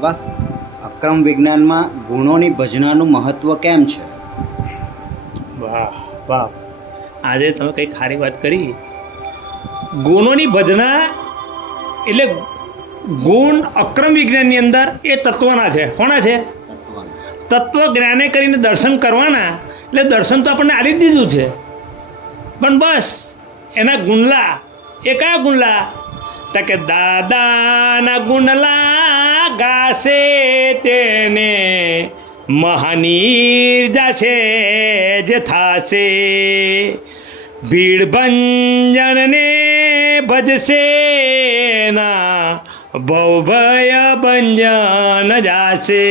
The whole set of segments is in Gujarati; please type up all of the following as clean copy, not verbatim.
બાબા, અક્રમ વિજ્ઞાનમાં ગુણોની ભજનાનું મહત્ત્વ કેમ છે? વાહ વાહ, આજે તમે કંઈક સારી વાત કરી. ગુણોની ભજના એટલે ગુણ અક્રમ વિજ્ઞાનની અંદર એ તત્વના છે. કોના છે? તત્વ જ્ઞાને કરીને દર્શન કરવાના. એટલે દર્શન તો આપણને આલી જ દીધું છે, પણ બસ એના ગુણલા. એ કયા ગુણલા? તો કે દાદાના ગુણલા ગાશે તેને મહાનીર જાશે જે થાશે, ભીડ ભંજનને ભજશે ના ભવભય ભંજન જાશે.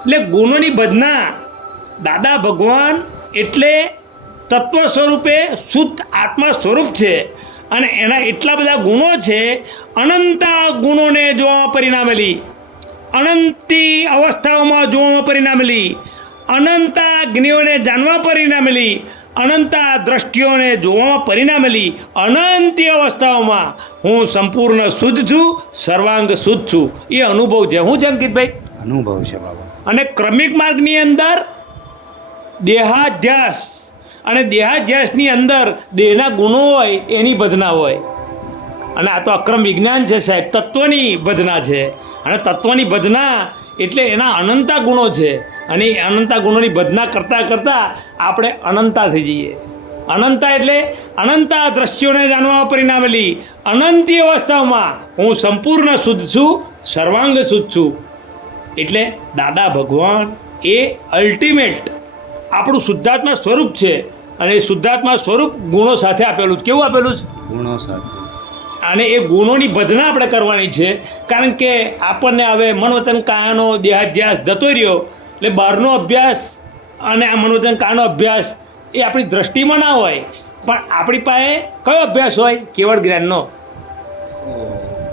એટલે ગુણોની ભજના દાદા ભગવાન એટલે તત્વ સ્વરૂપે શુદ્ધ આત્મા સ્વરૂપ છે અને એના એટલા બધા ગુણો છે. અનંત ગુણોને જોવામાં પરિણામેલી, અનંતી અવસ્થાઓમાં જોવામાં પરિણામેલી, અનંત જ્ઞાનોને જાણવા પરિણામેલી, અનંત દ્રષ્ટિઓને જોવામાં પરિણામેલી અનંતી અવસ્થાઓમાં હું સંપૂર્ણ શુદ્ધ છું, સર્વાંગ શુદ્ધ છું. એ અનુભવ છે. શું છે અંકિતભાઈ? અનુભવ છે બાબા. અને ક્રમિક માર્ગની અંદર દેહાધ્યાસ, અને દેહાધ્યાસની અંદર દેહના ગુણો હોય એની ભજના હોય. અને આ તો અક્રમ વિજ્ઞાન છે સાહેબ, તત્વની ભજના છે. અને તત્વની ભજના એટલે એના અનંતા ગુણો છે. અને એ અનંતા ગુણોની ભજના કરતાં કરતાં આપણે અનંતા થઈ જઈએ. અનંતા એટલે અનંતા દ્રશ્યોને જાણવા પરિણામેલી અનંતી અવસ્થાઓમાં હું સંપૂર્ણ શુદ્ધ છું, સર્વાંગ શુદ્ધ છું. એટલે દાદા ભગવાન એ અલ્ટિમેટ આપણું શુદ્ધાત્મા સ્વરૂપ છે. અને એ શુદ્ધાત્મા સ્વરૂપ ગુણો સાથે આપેલું છે. કેવું આપેલું છે? ગુણો સાથે. અને એ ગુણોની ભજના આપણે કરવાની છે. કારણ કે આપણને હવે મનવચન કાયાનો દેહાધ્યાસ જતો રહ્યો, એટલે બહારનો અભ્યાસ અને આ મનોવચન કાયાનો અભ્યાસ એ આપણી દ્રષ્ટિમાં ના હોય, પણ આપણી પાસે કયો અભ્યાસ હોય? કેવળ જ્ઞાનનો.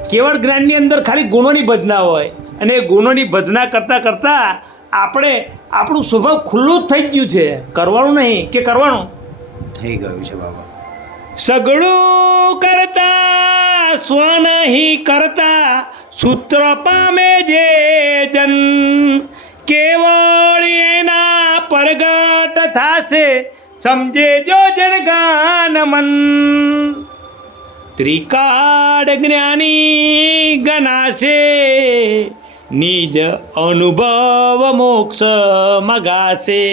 કેવળ જ્ઞાનની અંદર ખાલી ગુણોની ભજના હોય. અને એ ગુણોની ભજના કરતાં કરતાં આપણે આપણું સ્વભાવ ખુલ્લું જ થઈ ગયું છે. કરવાનું નહીં કે કરવાનું થઈ ગયું છે બાબા. સગળું કરતા સ્વ નહીં કરતા સૂત્ર પામે જે જન, કેવળ એના પ્રગટ થાશે સમજે જો જનગાન મન. ત્રિકાળ જ્ઞાની ગણાશે નિજ અનુભવ મોક્ષ મગાશે.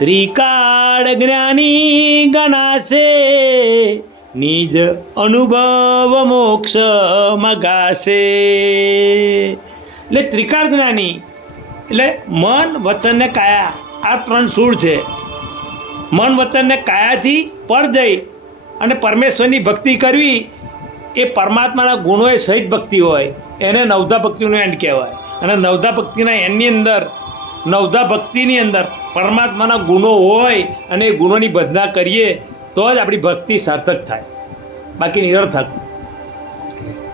ત્રિકાળ જ્ઞાની ગણાશે નિજ અનુભવ મોક્ષ મગાશે. એટલે ત્રિકાળ જ્ઞાની એટલે મન, વચન ને કાયા. આ ત્રણ સૂળ છે. મન, વચન ને કાયાથી પર જઈ અને પરમેશ્વરની ભક્તિ કરવી એ પરમાત્માના ગુણોએ સહિત ભક્તિ હોય. એને નવધા ભક્તિનો એન્ડ કહેવાય. અને નવધા ભક્તિના એન્ડની અંદર, નવધા ભક્તિની અંદર પરમાત્માના ગુણો હોય અને એ ગુણોની ભજના કરીએ તો જ આપણી ભક્તિ સાર્થક થાય, બાકી નિરર્થક.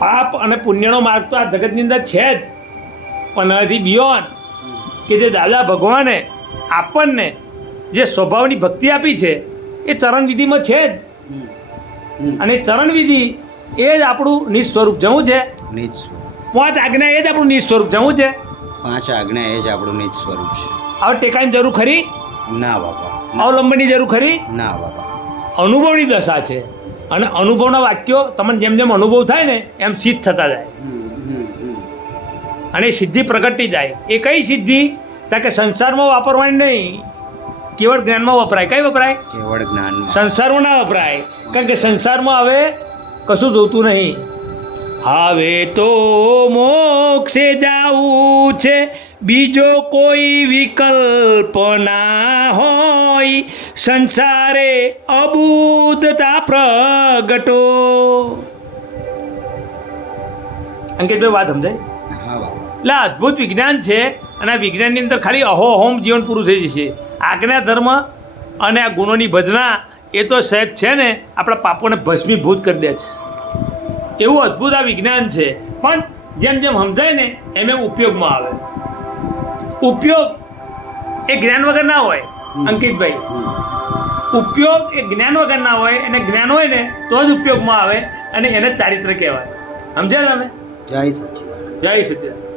પાપ અને પુણ્યનો માર્ગ તો આ જગતની અંદર છે જ, પણ એનાથી બિયોન્ડ કે જે દાદા ભગવાને આપણને જે સ્વભાવની ભક્તિ આપી છે એ ચરણવિધિમાં છે જ. અને ચરણવિધિ એ જ આપણું નિસ્વરૂપ જવું છે. નિજ સ્વરૂપ. 5 આજ્ઞા એ જ આપણું નિસ્વરૂપ જવું છે. 5 આજ્ઞા એ જ આપણું નિજ સ્વરૂપ છે. હવે ટેકાની જરૂર ખરી? ના બાબા. અવલંબનની જરૂર ખરી? ના બાબા. અનુભવની દશા છે. અને અનુભવના વાક્યો તમને જેમ જેમ અનુભવ થાય ને એમ સિદ્ધ થતા જાય. અને સિદ્ધિ પ્રગટી જાય. એ કઈ સિદ્ધિ? કારણ કે સંસારમાં વાપરવાની નહીં, કેવળ જ્ઞાનમાં વપરાય. કઈ વપરાય? કેવળ જ્ઞાન. સંસારમાં ના વપરાય. કારણ કે સંસારમાં હવે કશું જોતું નહીં. હવે તો મોક્ષે જાવું છે, બીજો કોઈ વિકલ્પ ના હોય. સંસારે અબુદ્ધતા પ્રગટો. અંકિતભાઈ વાત સમજાય? હા બાબા. એટલે અદ્ભુત વિજ્ઞાન છે. અને આ વિજ્ઞાનની અંદર ખાલી અહોહોમ જીવન પૂરું થઈ જશે. આજ્ઞા ધર્મ અને આ ગુણોની ભજના એ તો સાહેબ છે ને આપણા પાપોને ભસ્મીભૂત કરી દે છે. એવું અદ્ભુત આ વિજ્ઞાન છે. પણ જેમ જેમ સમજાય ને એમ એમ ઉપયોગમાં આવે. ઉપયોગ એ જ્ઞાન વગર ના હોય અંકિતભાઈ. ઉપયોગ એ જ્ઞાન વગર ના હોય. અને જ્ઞાન હોય ને તો જ ઉપયોગમાં આવે. અને એને ચારિત્ર કહેવાય. સમજ્યા તમે? જય સચ્ચિદાનંદ. જય સચિદાનંદ.